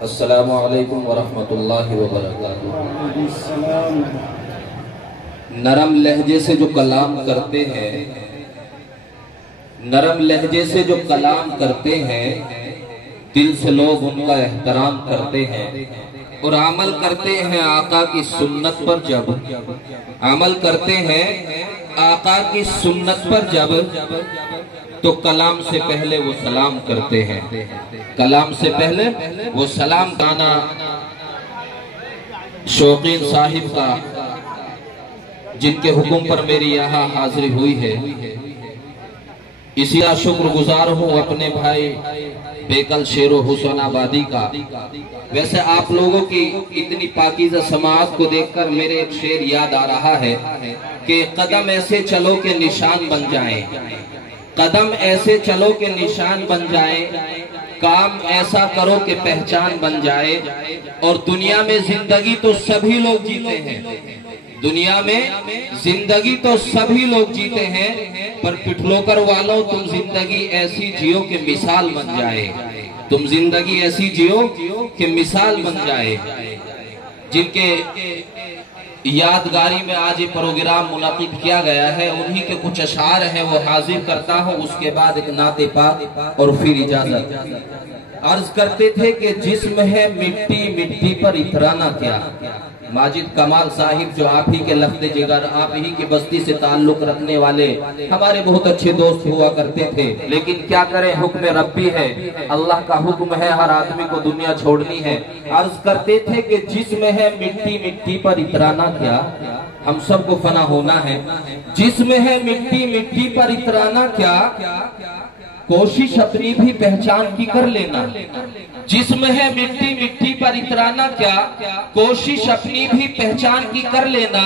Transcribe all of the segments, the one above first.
السلام علیکم ورحمۃ اللہ وبرکاتہ۔ نرم لہجے سے جو کلام کرتے ہیں، نرم لہجے سے جو کلام کرتے ہیں، دل سے لوگ ان کا احترام کرتے ہیں اور عمل کرتے ہیں آقا کی سنت پر جب عمل کرتے ہیں آقا کی سنت پر جب تو کلام سے پہلے وہ سلام کرتے ہیں، کلام سے پہلے وہ سلام گانا شوقین صاحب کا جن کے حکم پر میری یہاں حاضری ہوئی ہے، اسی کا شکر گزار ہوں اپنے بھائی بیکل شیر و حسین آبادی کا۔ ویسے آپ لوگوں کی اتنی پاکیزہ سماعت کو دیکھ کر میرے ایک شعر یاد آ رہا ہے کہ قدم ایسے چلو کہ نشان بن جائیں، قدم ایسے چلو کہ نشان بن جائیں، کام ایسا کرو کہ پہچان بن جائے۔ اور دنیا میں زندگی تو سبھی لوگ جیتے ہیں، دنیا میں زندگی تو سبھی لوگ جیتے ہیں، پر پٹھلوکر والوں تم زندگی ایسی جیو کہ مثال بن جائے، تم زندگی ایسی جیو کہ مثال بن جائے۔ جن کے یادگاری میں آج یہ پروگرام منعقد کیا گیا ہے، انہی کے کچھ اشعار ہیں وہ حاضر کرتا ہوں، اس کے بعد ایک نعت پاک اور پھر اجازت۔ عرض کرتے تھے کہ جسم ہے مٹی، مٹی پر اترانا کیا۔ ماجد کمال صاحب جو آپ ہی کے لفظ جگر، آپ ہی کی بستی سے تعلق رکھنے والے ہمارے بہت اچھے دوست ہوا کرتے تھے، لیکن کیا کریں، حکم ربی ہے، اللہ کا حکم ہے، ہر آدمی کو دنیا چھوڑنی ہے۔ عرض کرتے تھے کہ جسم ہے مٹی، مٹی پر اترانا کیا، ہم سب کو فنا ہونا ہے۔ جسم ہے مٹی، مٹی پر اترانا کیا، کوشش اپنی بھی پہچان کی کر لینا۔ جسم ہے مٹی، مٹی پر اترانا کیا، کوشش اپنی بھی پہچان کی کر لینا۔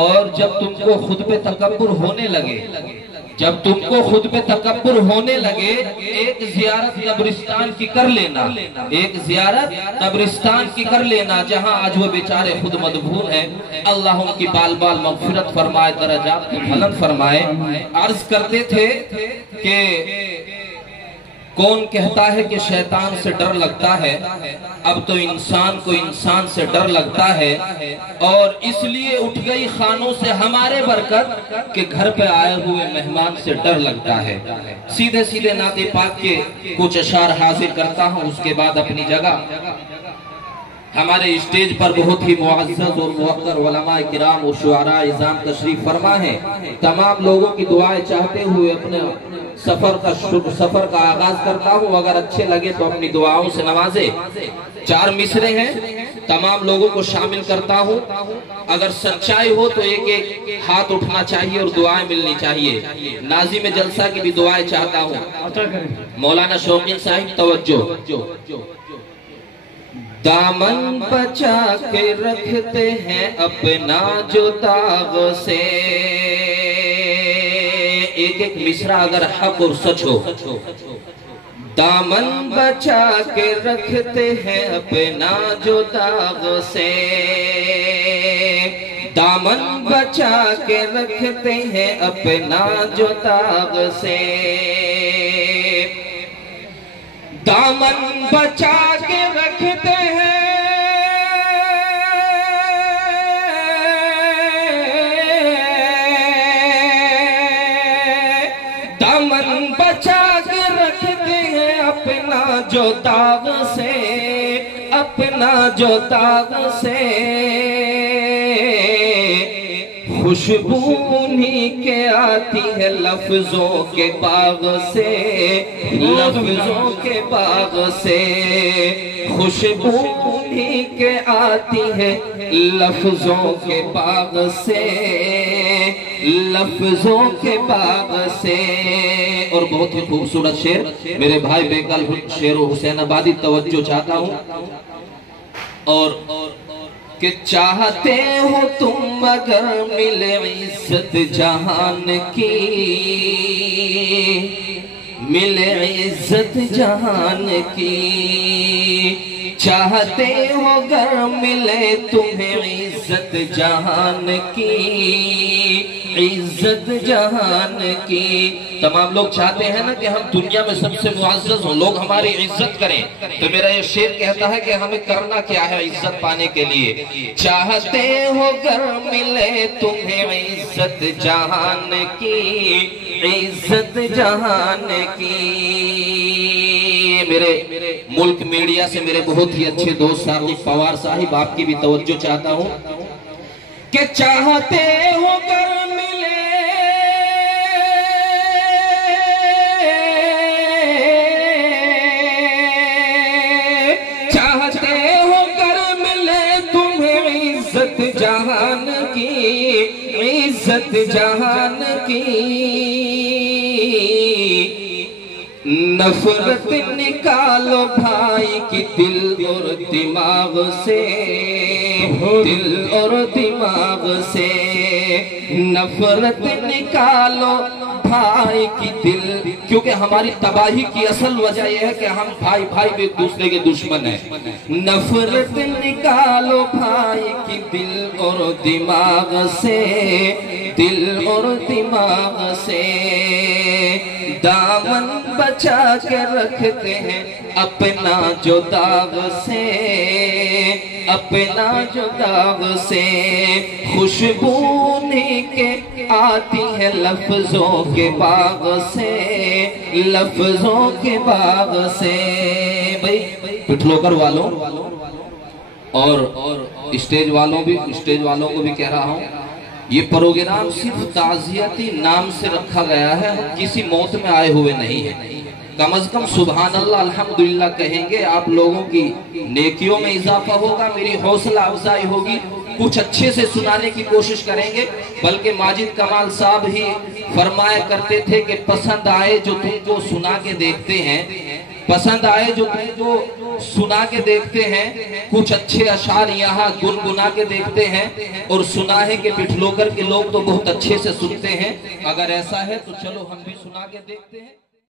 اور جب تم کو خود پہ تکبر ہونے لگے، جب تم کو خود پہ تکبر ہونے لگے، ایک زیارت قبرستان کی کر لینا، ایک زیارت قبرستان کی کر لینا، جہاں آج وہ بیچارے خود مدفون ہیں۔ اللہ ان کی بال بال مغفرت فرمائے، درجات کی بلند فرمائے۔ عرض کرتے تھے کہ کون کہتا ہے کہ شیطان سے ڈر لگتا ہے، اب تو انسان کو انسان سے ڈر لگتا ہے، اور اس لیے اٹھ گئی خانوں سے ہمارے برکت کہ گھر پہ آئے ہوئے مہمان سے ڈر لگتا ہے۔ سیدھے سیدھے نعت پاک کے کچھ اشعار حاضر کرتا ہوں، اس کے بعد اپنی جگہ۔ ہمارے اسٹیج پر بہت ہی معزز اور موقر علماء کرام و شعراء عظام تشریف فرما ہیں۔ تمام لوگوں کی دعائیں چاہتے ہوئے اپنے سفر کا آغاز کرتا ہوں، اگر اچھے لگے تو اپنی دعاؤں سے نوازے۔ 4 مصرے ہیں، تمام لوگوں کو شامل کرتا ہوں، اگر سچائی ہو تو ایک ایک ہاتھ اٹھنا چاہیے اور دعائیں ملنی چاہیے۔ ناظم جلسہ کی بھی دعائیں چاہتا ہوں۔ مولانا شوقین صاحب توجہ۔ دامن بچا کے رکھتے ہیں اپنا جو داغ سے، ایک ایک مصرع اگر حق اور سچ ہو۔ دامن بچا کے رکھتے ہیں اپنا جو داغ سے، دامن بچا کے رکھتے ہیں اپنا جو داغ سے، دامن بچا کے رکھتے ہیں دامن بچا کے رکھتے ہیں اپنا جو داغ سے، اپنا جو داغ سے، خوشبو انہی کے آتی ہے لفظوں کے باغ سے، لفظوں کے باغ سے، خوشبو انہی کے آتی ہے لفظوں کے باغ سے، لفظوں کے باغ سے۔ اور بہت ہی خوبصورت شعر میرے بھائی بیکل شیر و حسین آبادی، توجہ چاہتا ہوں۔ اور کہ چاہتے ہو تم اگر ملے عزت جہان کی، ملے عزت جہان کی، چاہتے ہو گر ملے تمہیں عزت جہان کی، عزت جہان کی۔ تمام لوگ چاہتے ہیں نا کہ ہم دنیا میں سب سے معزز ہوں، لوگ ہماری عزت کریں، تو میرا یہ شعر کہتا ہے کہ ہمیں کرنا کیا ہے عزت پانے کے لیے؟ چاہتے ہو گر ملے تمہیں عزت جہان کی، عزت جہان کی۔ میرے ملک میڈیا سے میرے بہت ہی اچھے دوست ساقب پوار صاحب، آپ کی بھی توجہ چاہتا ہوں کہ چاہتے ہو گر ملے، چاہتے ہو گر ملے تمہیں عزت جہان کی، عزت جہان کی۔ نفرت نکالو بھائی کی دل اور دماغ سے، دل اور دماغ سے۔ نفرت نکالو بھائی کی دل، کیونکہ ہماری تباہی کی اصل وجہ یہ ہے کہ ہم بھائی بھائی ایک دوسرے کے دشمن ہیں۔ نفرت نکالو بھائی کی دل اور دماغ سے، دل اور دماغ سے۔ دامن بچا کے رکھتے ہیں اپنا جو داغ سے، اپنا جو داغ سے۔ خوشبو کے آتی ہے لفظوں کے باغ سے، لفظوں کے باغ سے۔ بھئی پٹھلوکر والوں اور اسٹیج والوں کو بھی کہہ رہا ہوں، یہ پروگرام صرف تعزیتی نام سے رکھا گیا ہے، کسی موت میں آئے ہوئے نہیں ہے۔ کم از کم سبحان اللہ الحمدللہ کہیں گے، آپ لوگوں کی نیکیوں میں اضافہ ہوگا، میری حوصلہ افزائی ہوگی، کچھ اچھے سے سنانے کی کوشش کریں گے۔ بلکہ ماجد کمال صاحب ہی فرمایا کرتے تھے کہ پسند آئے جو تم کو سنا کے دیکھتے ہیں، پسند آئے جو تم کو سنا کے دیکھتے ہیں، کچھ اچھے اشعار یہاں گنگنا کے دیکھتے ہیں، اور سنا ہے کہ پٹھلوکر کے لوگ تو بہت اچھے سے سنتے ہیں۔ اگر ایسا ہے تو چلو ہم بھی سنا کے دیکھتے ہیں۔